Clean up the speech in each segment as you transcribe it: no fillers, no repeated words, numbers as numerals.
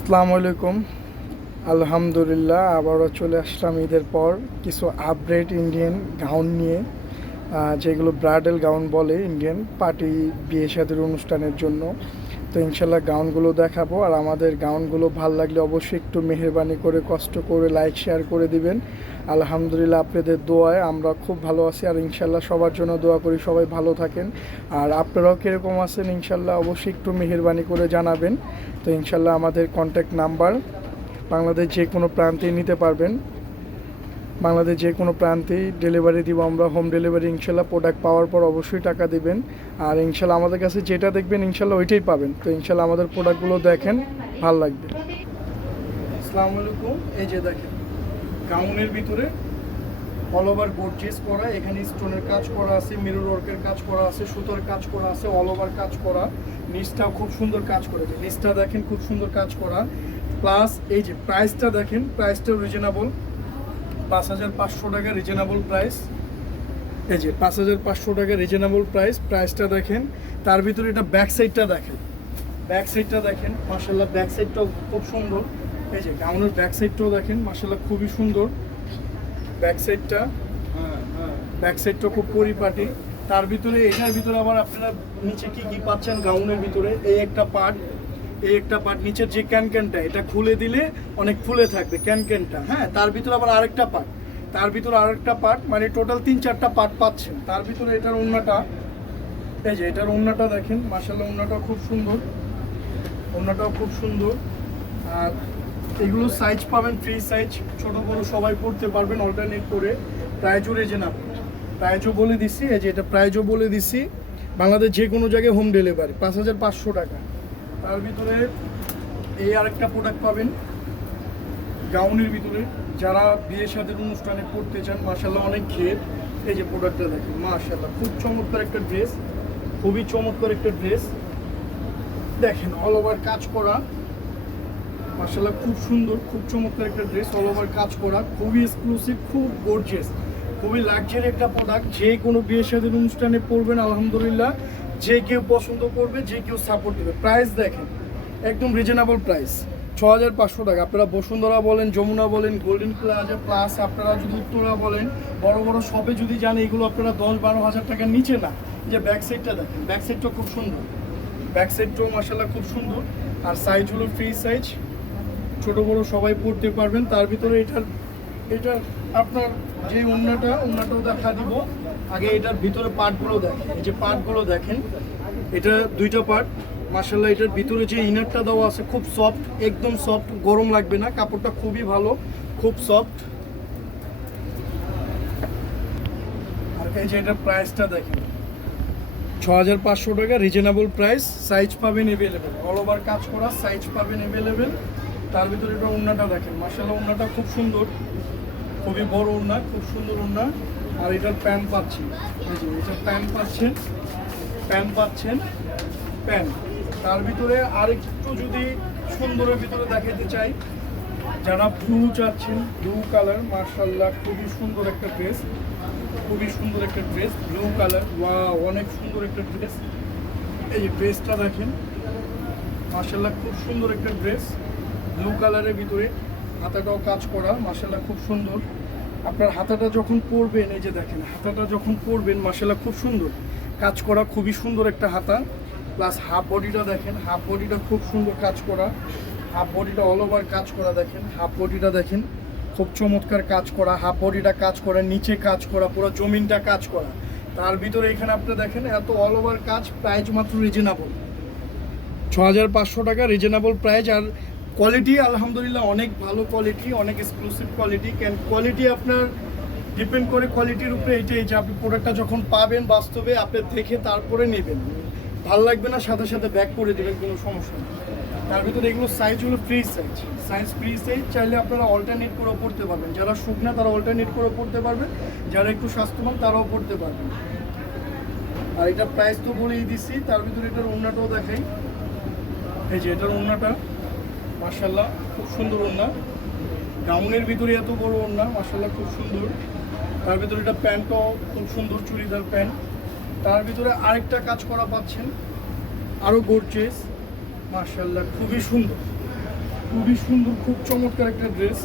আসসালামু আলাইকুম। আলহামদুলিল্লাহ, আবারও চলে আসলাম ঈদের পর কিছু আপডেট ইন্ডিয়ান গাউন নিয়ে, যেগুলো ব্রাইডাল গাউন বলে ইন্ডিয়ান পার্টি বিয়ে শাদীর অনুষ্ঠানের জন্য। তো ইনশাল্লাহ গাউনগুলো দেখাবো। আর আমাদের গাউনগুলো ভাল লাগলে অবশ্যই একটু মেহেরবানি করে কষ্ট করে লাইক শেয়ার করে দিবেন। আলহামদুলিল্লাহ, আপনাদের দোয়ায় আমরা খুব ভালো আছি। আর ইনশাল্লাহ সবার জন্য দোয়া করি সবাই ভালো থাকেন। আর আপনারাও কীরকম আছেন ইনশাল্লাহ অবশ্যই একটু মেহেরবানি করে জানাবেন। তো ইনশাল্লাহ আমাদের কন্ট্যাক্ট নাম্বার, বাংলাদেশ যে কোনো প্রান্তেই নিতে পারবেন। বাংলাদেশ যে কোনো প্রান্তেই ডেলিভারি দিব আমরা, হোম ডেলিভারি। ইনশাল্লাহ প্রোডাক্ট পাওয়ার পর অবশ্যই টাকা দিবেন। আর ইনশাল্লাহ আমাদের কাছে যেটা দেখবেন ইনশাল্লাহ ওইটাই পাবেন। তো ইনশাল্লাহ আমাদের প্রোডাক্টগুলো দেখেন, ভালো লাগবে। আসসালামু আলাইকুম। এই যে দেখেন গাউনের ভিতরে অল ওভার গর্জিয়াস করা, এখানে স্টোনের কাজ করা আছে, মিরর ওয়ার্কের কাজ করা আছে, সুতোর কাজ করা আছে, অল ওভার কাজ করা। নিচটাও খুব সুন্দর কাজ করেছে, নিচটা দেখেন খুব সুন্দর কাজ করা। প্লাস এই যে প্রাইসটা দেখেন, প্রাইসটাও রিজনেবল, 5,500 টাকা রিজনেবল প্রাইস। এই যে 5,500 টাকা রিজনেবল প্রাইস, প্রাইসটা দেখেন। তার ভিতরে এটা ব্যাক সাইডটা দেখেন, ব্যাক সাইডটা দেখেন মাশাআল্লাহ, ব্যাক সাইডটাও খুব সুন্দর। এই যে গাউনের ব্যাক সাইডটাও দেখেন মাশাআল্লাহ খুবই সুন্দর ব্যাক সাইডটা। ব্যাক সাইডটা খুব পরিপাটি। তার ভিতরে এটার ভিতরে আবার আপনারা নিচে কি পাচ্ছেন গাউনের ভিতরে, এই একটা পার্ট, এই একটা পার্ট নিচের যে ক্যানটা, এটা খুলে দিলে অনেক ফুলে থাকবে ক্যানটা। হ্যাঁ, তার ভিতরে আবার আরেকটা পার্ট, তার ভিতরে আরেকটা পার্ট, মানে টোটাল 3-4টা পার্ট পাচ্ছেন। তার ভিতরে এটার ওড়নাটা, এই যে এটার ওড়নাটা দেখেন মাশাআল্লাহ, ওড়নাটাও খুব সুন্দর, ওড়নাটাও খুব সুন্দর। আর এগুলো সাইজ পাবেন ফ্রি সাইজ, ছোট বড় সবাই পড়তে পারবেন অল্টারনেট করে। প্রাইজও রিজনেবল, প্রাইজও বলে দিছি, এই যে এটা প্রাইজও বলে দিছি। বাংলাদেশ যে কোনো জায়গায় হোম ডেলিভারি, 5,500 টাকা। তার ভিতরে এই আরেকটা প্রোডাক্ট পাবেন গাউনের ভিতরে, যারা বিয়ে শাদীর অনুষ্ঠানে পড়তে চান মাশাআল্লাহ অনেক ঘের। এই যে প্রোডাক্টটা দেখেন মাশাআল্লাহ খুব চমৎকার একটা ড্রেস, খুবই চমৎকার একটা ড্রেস। দেখেন অল ওভার কাজ করা মাশাআল্লাহ, খুব সুন্দর, খুব চমৎকার একটা ড্রেস, অল ওভার কাজ করা, খুবই এক্সক্লুসিভ, খুব গর্জিয়াস, খুবই লাক্সারি একটা প্রোডাক্ট। যে কোনো বিয়ে শাদীর অনুষ্ঠানে পরবেন আলহামদুলিল্লাহ, যে কেউ পছন্দ করবে, যে কেউ সাপোর্ট দেবে। প্রাইস দেখেন একদম রিজনেবল প্রাইস, 6,500 টাকা। আপনারা বসুন্ধরা বলেন, যমুনা বলেন, গোল্ডেন প্লাজা, প্লাস আপনারা যদি উত্তরা বলেন, বড় বড় শপে যদি যান, এগুলো আপনারা 10-12 হাজার টাকার নিচে না। যে ব্যাক সাইডটা দেখেন, ব্যাক সাইডটাও খুব সুন্দর, ব্যাক সাইডটাও মাশাআল্লাহ খুব সুন্দর। আর সাইজ হলো ফ্রি সাইজ, ছোট বড় সবাই পড়তে পারবেন। তার ভিতরে এটা আপনার যে ওড়নাটাও দেখা দিব। আগে এটার ভিতরে পার্টগুলো দেখেন, এই যে পার্টগুলো দেখেন, এটা দুইটা পার্ট মাশাআল্লাহ। এটার ভিতরে যে ইনারটা দেওয়া আছে খুব সফট, একদম সফট, গরম লাগবে না, কাপড়টা খুবই ভালো, খুব সফট। আর এই যে এটার প্রাইসটা দেখেন 6,500 টাকা রিজনেবল প্রাইস। সাইজ পাবেন অ্যাভেলেবেল, অল ওভার কাজ করা সাইজ পাবেন অ্যাভেলেবেল। তার ভিতরে এটা ওড়নাটা দেখেন মাশাআল্লাহ, ওড়নাটা খুব সুন্দর, খুবই বড় ওড়না, খুব সুন্দর ওড়না। আর এটার প্যান্ট পাচ্ছেন, এই যে এটা প্যান্ট পাচ্ছেন, প্যান্ট পাচ্ছেন, প্যান্ট। তার ভিতরে আরেকটু যদি সুন্দরের ভিতরে দেখাতে চাই, যারা ব্লু চাচ্ছেন, ব্লু কালার মাশাআল্লাহ খুবই সুন্দর একটা ড্রেস, খুবই সুন্দর একটা ড্রেস, ব্লু কালার, ওয়াও অনেক সুন্দর একটা ড্রেস। এই যে ড্রেসটা দেখেন মাশাআল্লাহ খুব সুন্দর একটা ড্রেস, ব্লু কালারের ভিতরে, হাতাটাও কাজ করা মাশাআল্লাহ খুব সুন্দর। আপনার হাতাটা যখন পরবেন, এই যে দেখেন হাতাটা যখন পরবেন মাশাআল্লাহ খুব সুন্দর কাজ করা, খুবই সুন্দর একটা হাতা। প্লাস হাফ বডিটা দেখেন, হাফ বডিটা খুব সুন্দর কাজ করা, হাফ বডিটা অল ওভার কাজ করা দেখেন, হাফ বডিটা দেখেন খুব চমৎকার কাজ করা, হাফ বডিটা কাজ করা, নিচে কাজ করা, পুরো জমিনটা কাজ করা। তার ভিতরে এখানে আপনি দেখেন এত অল ওভার কাজ, প্রাইস মাত্র রিজনেবল 6,500 টাকা রিজনেবল প্রাইস। আর কোয়ালিটি আলহামদুলিল্লাহ অনেক ভালো কোয়ালিটি, অনেক এক্সক্লুসিভ কোয়ালিটি। ক্যান কোয়ালিটি আপনার ডিপেন্ড করে কোয়ালিটির উপরে। এটাই যে আপনি প্রোডাক্টটা যখন পাবেন বাস্তবে, আপনি দেখে তারপরে নেবেন, ভালো লাগবে না সাথে সাথে ব্যাক করে দেবেন, কোনো সমস্যা নেই। তার ভিতরে এগুলো সাইজ হলো free size, size free size. চাইলে আপনারা অল্টারনেট করে পড়তে পারবেন, যারা শুকনা তারা অল্টারনেট করে পড়তে পারবেন, যারা একটু স্বাস্থ্যবান তারাও পড়তে পারবেন। আর এটা প্রাইস তো বলেই দিচ্ছি। তার ভিতরে এটার ওড়নাটাও দেখাই, এই যে এটার ওড়নাটা মাশাআল্লাহ খুব সুন্দর ওড়না, গাউনের ভিতরে এত বড় ওড়না মাশাআল্লাহ খুব সুন্দর। তার ভিতরে এটা প্যান্টও খুব সুন্দর, চুড়িদার প্যান্ট। তার ভিতরে আরেকটা কাজ করা পাচ্ছেন, আরও গর্জিয়াস মাশাআল্লাহ খুবই সুন্দর, খুবই সুন্দর, খুব চমৎকার একটা ড্রেস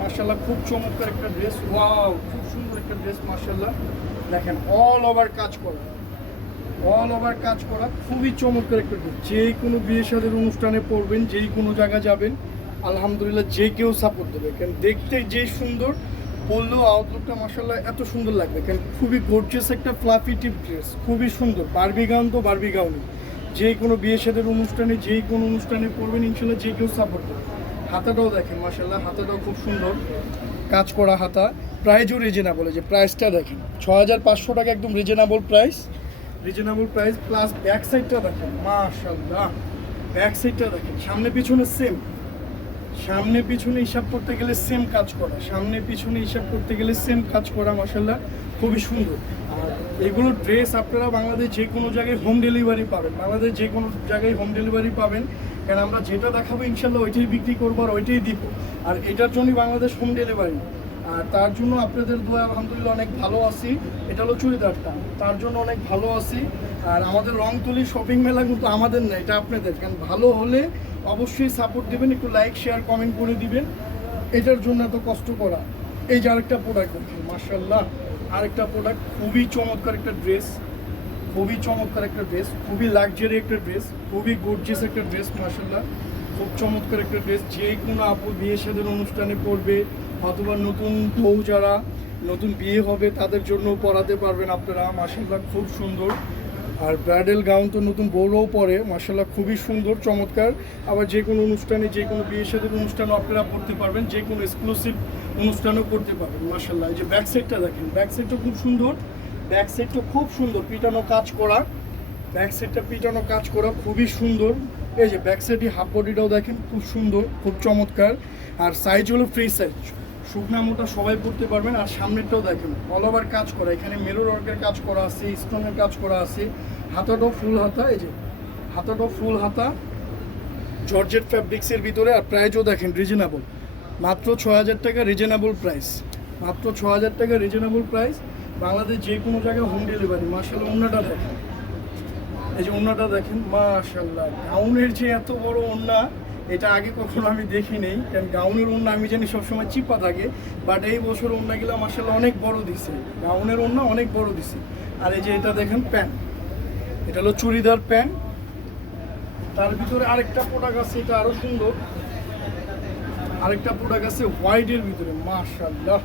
মাশাআল্লাহ, খুব চমৎকার একটা ড্রেস। ওয়াও, খুব সুন্দর একটা ড্রেস মাশাআল্লাহ। দেখেন অল ওভার কাজ করা, অল ওভার কাজ করা, খুবই চমৎকার একটা ড্রেস। যে কোনো বিয়ে শাদীর অনুষ্ঠানে পরবেন, যেই কোনো জায়গা যাবেন, আলহামদুলিল্লাহ যে কেউ সাপোর্ট দেবে। কারণ দেখতে যেই সুন্দর, পরলেও আউটলুকটা মাশাআল্লাহ এত সুন্দর লাগবে। কারণ খুবই গর্জিয়াস একটা ফ্লাফি টিপ ড্রেস, খুবই সুন্দর। বারবি গাউন তো বারবি গাউনই, যে কোনো বিয়ে শাদীর অনুষ্ঠানে, যেই কোনো অনুষ্ঠানে পরবেন ইনশাল্লাহ যে কেউ সাপোর্ট দেবে। হাতাটাও দেখেন মাশাআল্লাহ, হাতাটাও খুব সুন্দর কাজ করা হাতা। প্রাইসও রিজনেবল, যে প্রাইসটা দেখেন 6500 টাকা, একদম reasonable price, reasonable price. Plus back সাইডটা দেখেন মাশাআল্লাহ, ব্যাক সাইডটা দেখেন, সামনে পিছনে সেম, সামনে পিছনে হিসাব করতে গেলে সেম কাজ করা, সামনে পিছনে হিসাব করতে গেলে সেম কাজ করা মাশাআল্লাহ, খুবই সুন্দর। আর এগুলো ড্রেস আপনারা বাংলাদেশ যে কোনো জায়গায় হোম ডেলিভারি পাবেন, বাংলাদেশ যে কোনো জায়গায় হোম ডেলিভারি পাবেন। কারণ আমরা যেটা দেখাবো ইনশাল্লাহ ওইটাই বিক্রি করবো আর ওইটাই দিব। আর এটার জন্যই বাংলাদেশ হোম ডেলিভারি। আর তার জন্য আপনাদের দোয়া আলহামদুলিল্লাহ অনেক ভালো আছি। এটা হলো চুড়িদারটা, তার জন্য অনেক ভালো আছি। আর আমাদের রংতুলি শপিং মেলা কিন্তু আমাদের না, এটা আপনাদের। কারণ ভালো হলে অবশ্যই সাপোর্ট দেবেন, একটু লাইক শেয়ার কমেন্ট করে দিবেন, এটার জন্য এত কষ্ট করা। এই যে আরেকটা প্রোডাক্ট দেখেন মাশাআল্লাহ, আরেকটা প্রোডাক্ট, খুবই চমৎকার একটা ড্রেস, খুবই চমৎকার একটা ড্রেস, খুবই লাক্সারি একটা ড্রেস, খুবই গর্জিয়াস একটা ড্রেস মাশাআল্লাহ, খুব চমৎকার একটা ড্রেস। যে কোনো আপু বিয়ে শাদীর অনুষ্ঠানে পরবে, অথবা নতুন বউ যারা নতুন বিয়ে হবে তাদের জন্য পরাতে পারবেন আপনারা মাশাআল্লাহ, খুব সুন্দর। আর ব্রাইডাল গাউন তো নতুন বউরাও পরে মাশাআল্লাহ, খুবই সুন্দর চমৎকার। আবার যে কোনো অনুষ্ঠানে, যে কোনো বিয়ে শাদীর অনুষ্ঠানও আপনারা পড়তে পারবেন, যে কোনো এক্সক্লুসিভ অনুষ্ঠানও করতে পারবেন মাশাআল্লাহ। এই যে ব্যাক সাইডটা দেখেন, ব্যাক সাইডটা খুব সুন্দর, ব্যাক সাইডটা খুব সুন্দর, পিটানো কাজ করা, ব্যাক সাইডটা পিটানো কাজ করা, খুবই সুন্দর। এই যে ব্যাক সাইডে হাফ বডিটাও দেখেন, খুব সুন্দর, খুব চমৎকার। আর সাইজ হলো ফ্রি সাইজ, শুকনা মোটা সবাই পড়তে পারবেন। আর সামনেরটাও দেখেন অল ওভার কাজ করা, এখানে মিরর ওয়ার্কের কাজ করা আছে, স্টোনের কাজ করা আছে। হাতাটাও ফুল হাতা, এই যে হাতাটাও ফুল হাতা, জর্জেট ফ্যাব্রিক্সের ভিতরে। আর প্রাইসও দেখেন রিজনেবল, মাত্র 6000 টাকা রিজনেবল প্রাইস, মাত্র 6000 টাকা রিজনেবল প্রাইস। বাংলাদেশ যে কোনো জায়গায় হোম ডেলিভারি মাশাআল্লাহ। ওড়নাটা দেখেন, এই যে ওড়নাটা দেখেন মাশাআল্লাহ, গাউনের যে এত বড় ওড়না এটা আগে কখনো আমি দেখি নেই। কারণ গাউনের ওড়না আমি জানি সবসময় চিপা থাকে, বাট এই বছর ওড়নাগুলো মাশাআল্লাহ অনেক বড় দিছে, গাউনের ওড়না অনেক বড় দিছে। আর এই যে এটা দেখেন প্যান্ট, এটা হলো চুড়িদার প্যান্ট। তার ভিতরে আরেকটা প্রোডাক্ট আছে, এটা আরো সুন্দর, আরেকটা প্রোডাক্ট আছে হোয়াইটের ভিতরে মাশাআল্লাহ,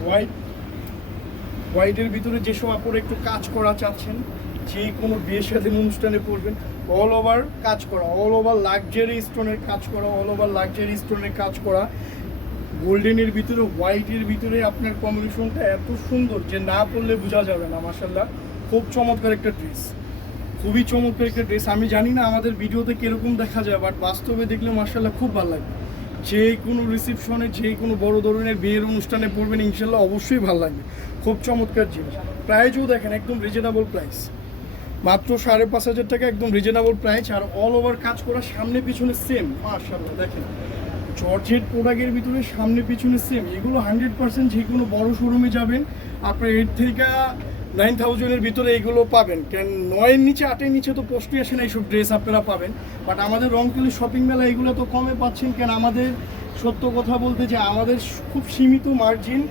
হোয়াইট, হোয়াইটের ভিতরে যেসব আপুরা একটু কাজ করা চাচ্ছেন, যে কোনো বিয়ে শাদীর অনুষ্ঠানে পড়বেন, অল ওভার কাজ করা, অল ওভার লাক্সারি স্টোনের কাজ করা, অল ওভার লাক্সারি স্টোনের কাজ করা, গোল্ডেনের ভিতরে হোয়াইটের ভিতরে আপনার কম্বিনেশনটা এত সুন্দর যে না পড়লে বোঝা যাবে না মাশাআল্লাহ। খুব চমৎকার একটা ড্রেস, খুবই চমৎকার একটা ড্রেস। আমি জানি না আমাদের ভিডিওতে কীরকম দেখা যায়, বাট বাস্তবে দেখলে মাশাআল্লাহ খুব ভালো লাগবে। যে কোনো রিসেপশনে, যে কোনো বড় ধরনের বিয়ের অনুষ্ঠানে পড়বেন ইনশাল্লাহ অবশ্যই ভালো লাগবে, খুব চমৎকার জিনিস। প্রাইসও দেখেন একদম রিজনেবল প্রাইস, মাত্র 5500 টাকা, একদম রিজনেবল প্রাইস। আর অল ওভার কাজ করা, সামনে পিছনে সেম মাশাআল্লাহ। দেখেন জর্জেট প্রোডাক্টের ভিতরে সামনে পিছনে সেম, এগুলো 100% যে কোনো বড় শোরুমে যাবেন আপনার 8 থেকে 9000-এর ভিতরে এগুলো পাবেন। কারণ 9-এর নিচে 8-এর নিচে তো পোস্টই আসে না এইসব ড্রেস আপনারা পাবেন। বাট আমাদের রংতুলি শপিং মেলা এগুলো তো কমে পাচ্ছেন। কেন আমাদের সত্য কথা বলতে যে আমাদের খুব সীমিত মার্জিন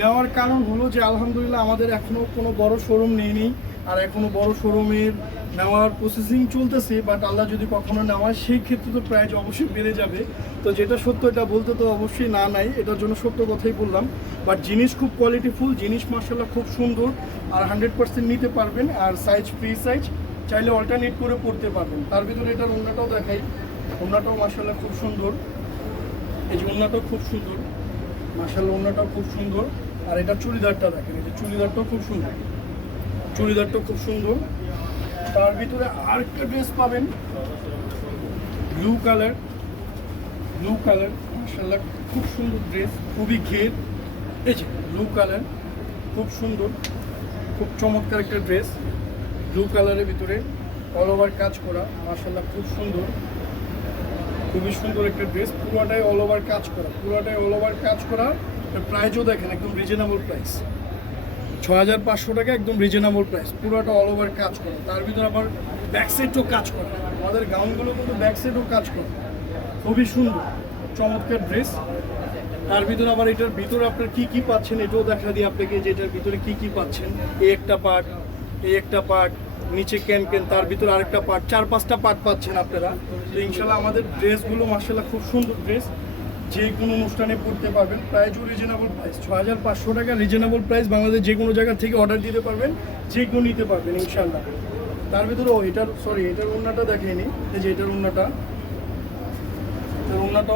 নেওয়ার কারণ হলো যে আলহামদুলিল্লাহ আমাদের এখনও কোনো বড় শোরুম নেই, আর এখনও বড় শোরুমের নেওয়ার প্রসেসিং চলতেছে। বাট আল্লাহ যদি কখনো নেওয়া সেই ক্ষেত্রে তো প্রাইস অবশ্যই বেড়ে যাবে। তো যেটা সত্য এটা বলতে তো অবশ্যই না নাই, এটার জন্য সত্য কথাই বললাম। বাট জিনিস খুব কোয়ালিটিফুল, জিনিস মাশাআল্লাহ খুব সুন্দর, আর 100% নিতে পারবেন। আর সাইজ ফ্রি সাইজ, চাইলে অল্টারনেট করে পড়তে পারবেন। তার ভিতরে এটার ওড়নাটাও দেখাই, ওড়নাটাও মাশাআল্লাহ খুব সুন্দর, এই যে ওড়নাটাও খুব সুন্দর মাশাআল্লাহ, ওড়নাটাও খুব সুন্দর। আর এটা চুড়িদারটা দেখেন, এই যে চুড়িদারটাও খুব সুন্দর, চুড়িদারটাও খুব সুন্দর। তার ভিতরে আরেকটা ড্রেস পাবেন ব্লু কালার, ব্লু কালার মাশাআল্লাহ খুব সুন্দর ড্রেস, খুবই ঘের। এই যে ব্লু কালার খুব সুন্দর, খুব চমৎকার একটা ড্রেস, ব্লু কালারের ভিতরে অল ওভার কাজ করা মাশাআল্লাহ, খুব সুন্দর, খুবই সুন্দর একটা ড্রেস। পুরোটাই অল ওভার কাজ করা, পুরোটাই অল ওভার কাজ করা। প্রাইসও দেখেন একদম রিজনেবল প্রাইস, 6500 টাকা, একদম রিজনেবল প্রাইস, পুরোটা অল ওভার কাজ করা। তার ভিতরে আবার ব্যাক সাইডও কাজ করা, আমাদের গাউনগুলো কিন্তু ব্যাক সাইডও কাজ করা, খুবই সুন্দর চমৎকার ড্রেস। তার ভিতরে আবার এটার ভিতরে আপনার কি কি পাচ্ছেন এটাও দেখা দিই আপনাকে, যে এটার ভিতরে কি কি পাচ্ছেন। এই একটা পার্ট, এই একটা পার্ট, নিচে ক্যান, তার ভিতরে আরেকটা পার্ট, 4-5টা পার্ট পাচ্ছেন আপনারা। তো ইনশাল্লাহ আমাদের ড্রেসগুলো মার্শাল্লাহ খুব সুন্দর ড্রেস, যে কোনো অনুষ্ঠানে পড়তে পারবেন। প্রাইসও রিজনেবল প্রাইস, 6500 টাকা রিজনেবল প্রাইস। বাংলাদেশ যে কোনো জায়গা থেকে অর্ডার দিতে পারবেন, যে কেউ নিতে পারবেন ইনশাল্লাহ। তার ভিতরে এটার ওড়নাটা দেখাইনি, এই যে এটার ওড়নাটাও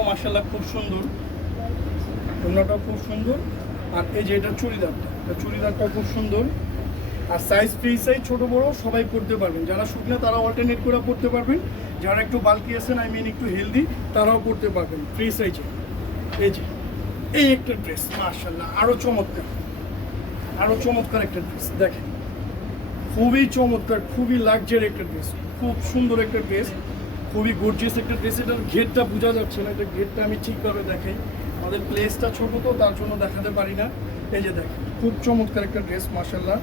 মার্শাল্লাহ খুব সুন্দর, ওড়নাটাও খুব সুন্দর। আর এই যে এটার চুড়িদারটাও খুব সুন্দর। আর সাইজ ফ্রি সাইজ ছোটো বড়ো সবাই পড়তে পারবেন, যারা শুকনা তারা অল্টারনেট করে পড়তে পারবেন, যারা একটু বাল্কি আছেন একটু হেলদি তারাও পড়তে পারবেন ফ্রি সাইজে। এই একটা ড্রেস মাশাআল্লাহ আরও চমৎকার একটা ড্রেস দেখেন, খুবই চমৎকার, খুবই লাক্সারি একটা ড্রেস, খুব সুন্দর একটা ড্রেস, খুবই গর্জিয়াস একটা ড্রেস। এটার ঘেরটা বোঝা যাচ্ছে না, এটা ঘেরটা আমি ঠিকভাবে দেখাই, আমাদের প্লেসটা ছোট তো তার জন্য দেখাতে পারি না। এই যে দেখেন খুব চমৎকার একটা ড্রেস মাশাআল্লাহ,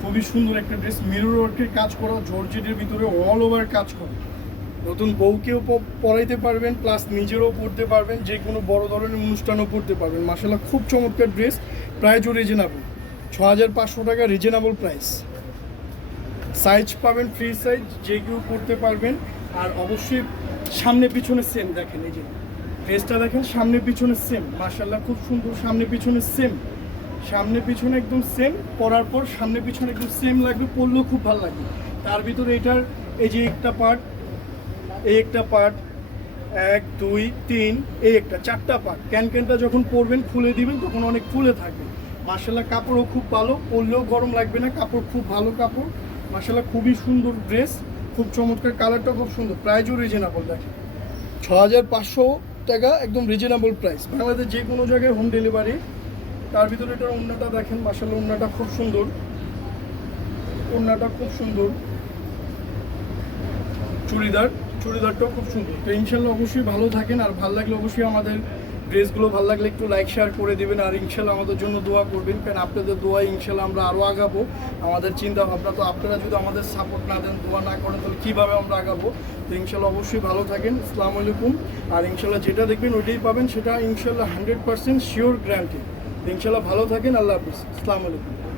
খুবই সুন্দর একটা ড্রেস, মিরর ওয়ার্কের কাজ করা, জর্জেটের ভিতরে অল ওভার কাজ করা। নতুন বউকেও পরাইতে পারবেন, প্লাস নিজেরও পরতে পারবেন, যে কোনো বড় ধরনের অনুষ্ঠানও পরতে পারবেন মাশাআল্লাহ। খুব চমৎকার ড্রেস, প্রাইসও রিজনেবল, 6500 টাকা রিজনেবল প্রাইস। সাইজ পাবেন ফ্রি সাইজ, যে কেউ পরতে পারবেন। আর অবশ্যই সামনে পিছনে সেম দেখেন, এই যে ড্রেসটা দেখেন সামনে পিছনে সেম মাশাআল্লাহ, খুব সুন্দর, সামনে পিছনে সেম, সামনে পিছনে একদম সেম, পরার পর সামনে পিছনে একদম সেম লাগবে, পরলেও খুব ভালো লাগবে। তার ভিতরে এটার এই যে একটা পার্ট, এই একটা পার্ট, 1 2 3, এই একটা 4টা পার্ট। ক্যানটা যখন পরবেন খুলে দিবেন তখন অনেক ফুলে থাকবে মাশাআল্লাহ। কাপড়ও খুব ভালো, পরলেও গরম লাগবে না, কাপড় খুব ভালো কাপড় মাশাআল্লাহ, খুবই সুন্দর ড্রেস, খুব চমৎকার, কালারটা খুব সুন্দর, প্রাইসও রিজনেবল দেখেন, 6500 টাকা একদম রিজনেবল প্রাইস। বাংলাদেশ যে কোনো জায়গায় হোম ডেলিভারি। তার ভিতরে এটার ওড়নাটা দেখেন মাশাআল্লাহ, ওড়নাটা খুব সুন্দর, চুড়িদারটাও খুব সুন্দর। তো ইনশাল্লাহ অবশ্যই ভালো থাকেন, আর ভালো লাগলে অবশ্যই আমাদের ড্রেসগুলো ভালো লাগলে একটু লাইক শেয়ার করে দেবেন, আর ইনশাল্লাহ আমাদের জন্য দোয়া করবেন, কারণ আপনাদের দোয়ায় ইনশাল্লাহ আমরা আরও আগাবো। আমাদের চিন্তা ভাবনা তো, আপনারা যদি আমাদের সাপোর্ট না দেন, দোয়া না করেন, তাহলে কীভাবে আমরা আগাবো। তো ইনশাল্লাহ অবশ্যই ভালো থাকেন, আসসালামু আলাইকুম। আর ইনশাল্লাহ যেটা দেখবেন ওইটাই পাবেন, সেটা ইনশাল্লাহ 100% শিওর গ্যারান্টি। ইনশাল্লাহ ভালো থাকেন, আল্লাহ হাফিজ, আসসালামু আলাইকুম।